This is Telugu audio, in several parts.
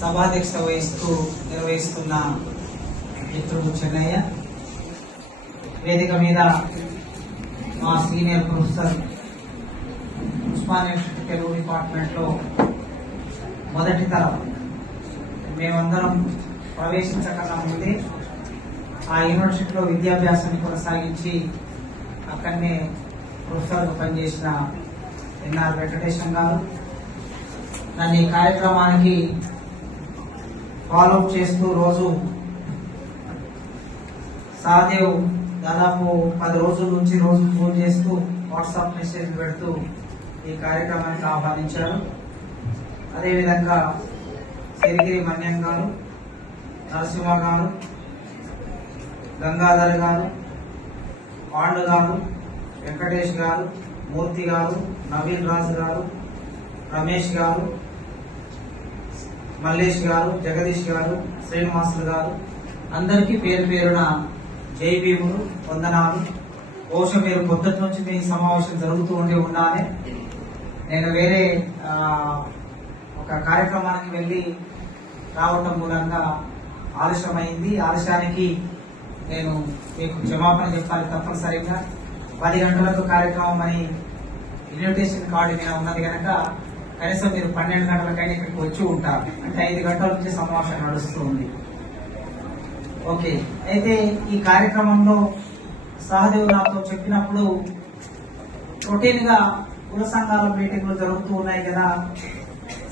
సభాధ్యక్ష వహిస్తూ నిర్వహిస్తున్న మిత్రుడు చెన్నయ్య. వేదిక మీద మా సీనియర్ ప్రొఫెసర్ ఉస్మానియా తెలుగు డిపార్ట్మెంట్లో మొదటి తరం. మేమందరం ప్రవేశించకన్నా ముందే ఆ యూనివర్సిటీలో విద్యాభ్యాసాన్ని కొనసాగించి అక్కడనే ప్రొఫెసర్గా పనిచేసిన ఎన్ఆర్ వెంకటేశం గారు. నన్ను ఈ కార్యక్రమానికి ఫాలోఅప్ చేస్తూ రోజు సాదేవ్ దాదాపు పది రోజుల నుంచి రోజు ఫోన్ చేస్తూ వాట్సాప్ మెసేజ్ పెడుతూ ఈ కార్యక్రమానికి ఆహ్వానించారు. అదేవిధంగా సిరిగిరి మన్యం గారు నరసింహ గారు గంగాధర్ గారు పాండు గారు వెంకటేష్ గారు మూర్తి గారు నవీన్ రాజు గారు రమేష్ గారు మల్లేష్ గారు జగదీష్ గారు శ్రీనివాసులు గారు అందరికీ పేరు పేరున జై భీములు వందనాలు. బహుశా మీరు పొద్దుటి నుంచి మీ సమావేశం జరుగుతూ ఉండి ఉండాలి. నేను వేరే ఒక కార్యక్రమానికి వెళ్ళి రావటం మూలంగా ఆలస్యమైంది. ఆలస్యానికి నేను మీకు క్షమాపణ చెప్పాలి తప్పనిసరిగా. పది గంటలకు కార్యక్రమం అని ఇన్విటేషన్ కార్డు మీద ఉన్నది కనుక కనీసం మీరు పన్నెండు గంటలకైనా ఇక్కడికి వచ్చి ఉంటారు. అంటే ఐదు గంటల నుంచి సమావేశం నడుస్తుంది. ఓకే. అయితే ఈ కార్యక్రమంలో సహదేవ్ నాతో చెప్పినప్పుడు రొటీన్గా కుల సంఘాల మీటింగ్లు జరుగుతూ ఉన్నాయి కదా.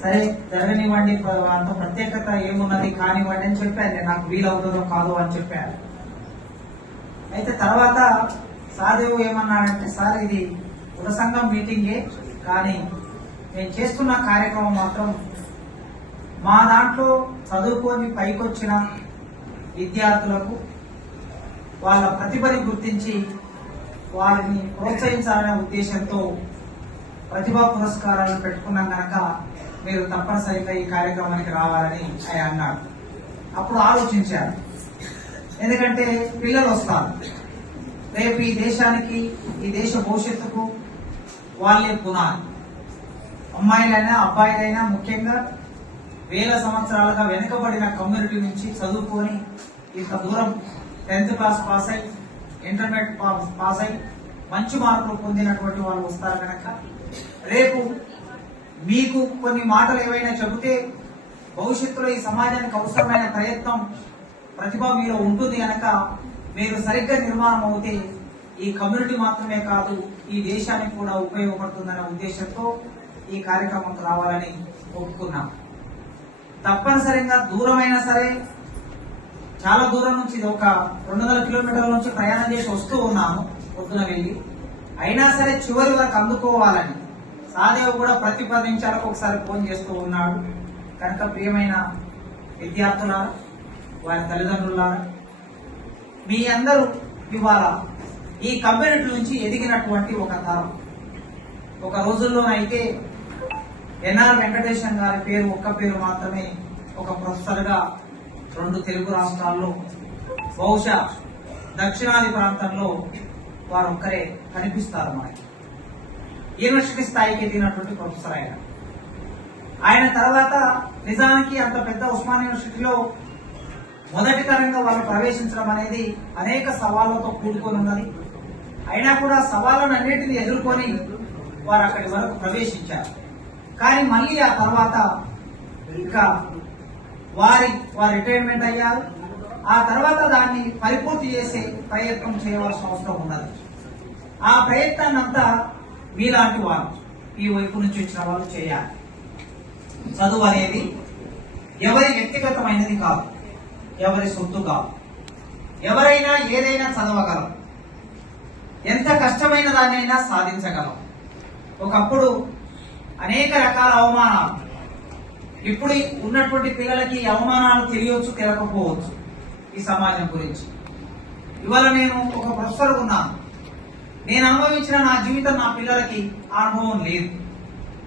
సరే జరగనివ్వండి. అంత ప్రత్యేకత ఏమున్నది? కానివ్వండి అని చెప్పాను నాకు వీలవుతుందో కాదో అని చెప్పాను. అయితే తర్వాత సహదేవ్ ఏమన్నాడంటే సార్ ఇది కుల సంఘం మీటింగే కానీ నేను చేస్తున్న కార్యక్రమం మాత్రం మా దాంట్లో చదువుకొని పైకొచ్చిన విద్యార్థులకు వాళ్ళ ప్రతిభని గుర్తించి వారిని ప్రోత్సహించాలనే ఉద్దేశంతో ప్రతిభా పురస్కారాలు పెట్టుకున్నాం కనుక మీరు తప్పనిసరిగా ఈ కార్యక్రమానికి రావాలని ఆయన అన్నాడు అప్పుడు ఆలోచించారు. ఎందుకంటే పిల్లలు వస్తారు. రేపు ఈ దేశానికి ఈ దేశ భవిష్యత్తుకు వాళ్ళే పునాది. అమ్మాయిలైనా అబ్బాయిలైనా ముఖ్యంగా వేల సంవత్సరాలుగా వెనుకబడిన కమ్యూనిటీ నుంచి చదువుకొని ఇంత దూరం టెన్త్ క్లాస్ పాస్ అయి ఇంటర్మీడియట్ పాస్ అయి మంచి మార్కులు పొందినటువంటి వాళ్ళు వస్తారు కనుక రేపు మీకు కొన్ని మాటలు ఏవైనా చెబితే భవిష్యత్తులో ఈ సమాజానికి అవసరమైన ప్రయత్నం ప్రతిభ మీలో ఉంటుంది కనుక మీరు సరిగ్గా నిర్మాణం అవుతే ఈ కమ్యూనిటీ మాత్రమే కాదు ఈ దేశానికి కూడా ఉపయోగపడుతుందనే ఉద్దేశంతో ఈ కార్యక్రమం రావాలని ఒప్పుకున్నాం. తప్పనిసరిగా దూరమైనా సరే చాలా దూరం నుంచి ఇది ఒక రెండు వందల కిలోమీటర్ల నుంచి ప్రయాణం చేసి వస్తూ ఉన్నాను పొద్దున వెళ్ళి. అయినా సరే చివరి వరకు అందుకోవాలని సాదేవ్ కూడా ప్రతి పది నిమిషాలకు ఒకసారి ఫోన్ చేస్తూ ఉన్నాడు. కనుక ప్రియమైన విద్యార్థుల వారి తల్లిదండ్రుల మీ అందరూ ఇవాళ ఈ కమ్యూనిటీ నుంచి ఎదిగినటువంటి ఒక తరం. ఒక రోజుల్లోనైతే ఎన్ఆర్ వెంకటేశం గారి పేరు ఒక్క పేరు మాత్రమే ఒక ప్రొఫెసర్గా రెండు తెలుగు రాష్ట్రాల్లో బహుశా దక్షిణాది ప్రాంతంలో వారు ఒక్కరే కనిపిస్తారు మనకి. యూనివర్సిటీ స్థాయికి ఎదిగినటువంటి ప్రొఫెసర్ ఆయన. ఆయన తర్వాత నిజానికి అంత పెద్ద ఉస్మాన్ యూనివర్సిటీలో మొదటి తరంగా వాళ్ళు ప్రవేశించడం అనేది అనేక సవాళ్ళతో కూడుకొని ఉన్నది. అయినా కూడా సవాళ్ళను అన్నిటిని ఎదుర్కొని వారు అక్కడి వరకు ప్రవేశించారు. కానీ మళ్ళీ ఆ తర్వాత ఇంకా వారి వారు రిటైర్మెంట్ అయ్యారు. ఆ తర్వాత దాన్ని పరిపూర్తి చేసే ప్రయత్నం చేయవలసిన అవసరం ఉన్నది. ఆ ప్రయత్నాన్ని అంతా మీలాంటి వారు ఈ వైపు నుంచి వచ్చిన వాళ్ళు చేయాలి. చదువు అనేది ఎవరి వ్యక్తిగతమైనది కాదు ఎవరి సొత్తు కాదు. ఎవరైనా ఏదైనా చదవగలం. ఎంత కష్టమైన దాన్నైనా సాధించగలం. ఒకప్పుడు అనేక రకాల అవమానాలు. ఇప్పుడు ఉన్నటువంటి పిల్లలకి అవమానాలు తెలియవచ్చు తెలకపోవచ్చు ఈ సమాజం గురించి. ఇవాళ నేను ఒక ప్రొఫెసర్ ఉన్నాను. నేను అనుభవించిన నా జీవితం నా పిల్లలకి అనుభవం లేదు.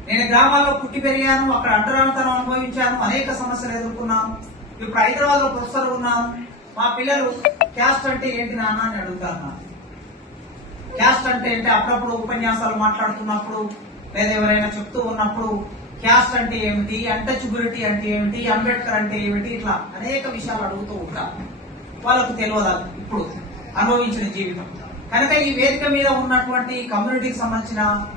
నేను గ్రామాల్లో పుట్టి పెరిగాను అక్కడ అంటరానితనం అనుభవించాను అనేక సమస్యలు ఎదుర్కొన్నాను. ఇప్పుడు హైదరాబాద్లో ప్రొఫెసర్ ఉన్నాను. మా పిల్లలు క్యాస్ట్ అంటే ఏంటి నాన్న అని అడుగుతారు క్యాస్ట్ అంటే ఏంటి అప్పుడప్పుడు ఉపన్యాసాలు మాట్లాడుతున్నప్పుడు లేదా ఎవరైనా చెప్తూ ఉన్నప్పుడు క్యాస్ట్ అంటే ఏమిటి అన్టచబిలిటీ అంటే ఏమిటి అంబేద్కర్ అంటే ఏమిటి ఇట్లా అనేక విషయాలు అడుగుతూ ఉంటారు. వాళ్ళకు తెలియదు ఇప్పుడు అనుభవించిన జీవితం? కనుక ఈ వేదిక మీద ఉన్నటువంటి కమ్యూనిటీకి సంబంధించిన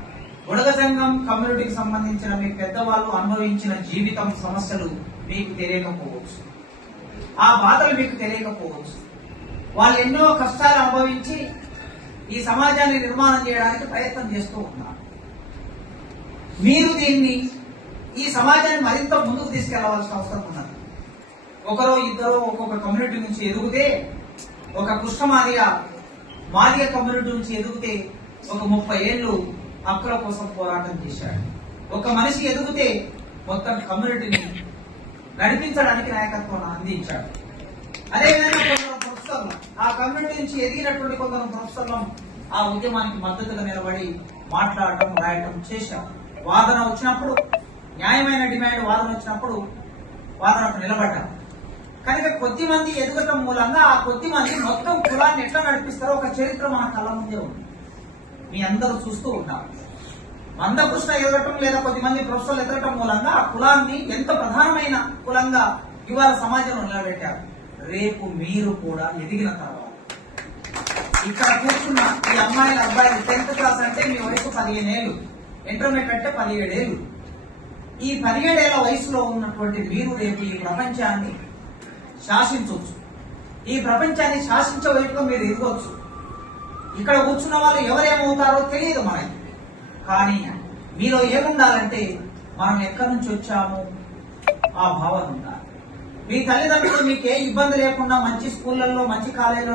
బుడగ సంఘం కమ్యూనిటీకి సంబంధించిన మీ పెద్దవాళ్ళు అనుభవించిన జీవితం సమస్యలు మీకు తెలియకపోవచ్చు. ఆ బాధలు మీకు తెలియకపోవచ్చు. వాళ్ళు ఎన్నో కష్టాలు అనుభవించి ఈ సమాజాన్ని నిర్మాణం చేయడానికి ప్రయత్నం చేస్తూ ఉన్నారు. మీరు దీన్ని ఈ సమాజాన్ని మరింత ముందుకు తీసుకెళ్ళవలసిన అవసరం ఉన్నది. ఒకరో ఇద్దరు ఒక్కొక్క కమ్యూనిటీ నుంచి ఎదిగితే ఒక కుష్ఠమాదియ మాదియ కమ్యూనిటీ నుంచి ఎదిగితే ఒక ముప్పై ఏళ్ళు హక్కుల కోసం పోరాటం చేశాడు. ఒక మనిషి ఎదిగితే మొత్తం కమ్యూనిటీని నడిపించడానికి నాయకత్వం అందించాడు. అదేవిధంగా కొందరు ప్రొఫెసర్లు ఆ కమ్యూనిటీ నుంచి ఎదిగినటువంటి కొందరు ప్రొఫెసర్లు ఆ ఉద్యమానికి మద్దతుగా నిలబడి మాట్లాడటం రాయటం చేశారు. వాదన వచ్చినప్పుడు న్యాయమైన డిమాండ్ వాదన వచ్చినప్పుడు వాదనకు నిలబడ్డాం. కనుక కొద్ది మంది ఎదగటం మూలంగా ఆ కొద్ది మంది మొత్తం కులాన్ని ఎట్లా నడిపిస్తారో ఒక చరిత్ర మన కళ్ళ ముందే ఉంది. మీ అందరూ చూస్తూ ఉంటారు మందకృష్ణ ఎదగటం లేదా కొద్ది మంది ప్రొఫెసర్లు ఎదగటం మూలంగా ఆ కులాన్ని ఎంత ప్రధానమైన కులంగా ఇవాళ సమాజంలో నిలబెట్టారు. రేపు మీరు కూడా ఎదిగిన తర్వాత. ఇక్కడ కూర్చున్న ఈ అమ్మాయిల అబ్బాయిలు టెన్త్ క్లాస్ అంటే మీ వయసు పదిహేను ఏళ్ళు ఇంటర్మీడియట్ అంటే పదిహేడేళ్ళు. ఈ పదిహేడేళ్ళ వయసులో ఉన్నటువంటి మీరు రేపు ఈ ప్రపంచాన్ని శాసించవచ్చు. ఈ ప్రపంచాన్ని శాసించే వైపులో మీరు ఎదగవచ్చు. ఇక్కడ కూర్చున్న వాళ్ళు ఎవరేమవుతారో తెలియదు మనకి. కానీ మీలో ఏముండాలంటే మనం ఎక్కడి నుంచి వచ్చాము ఆ భావన ఉండాలి. మీ తల్లిదండ్రులు మీకు ఏ ఇబ్బంది లేకుండా మంచి స్కూళ్ళల్లో మంచి కాలేజీలో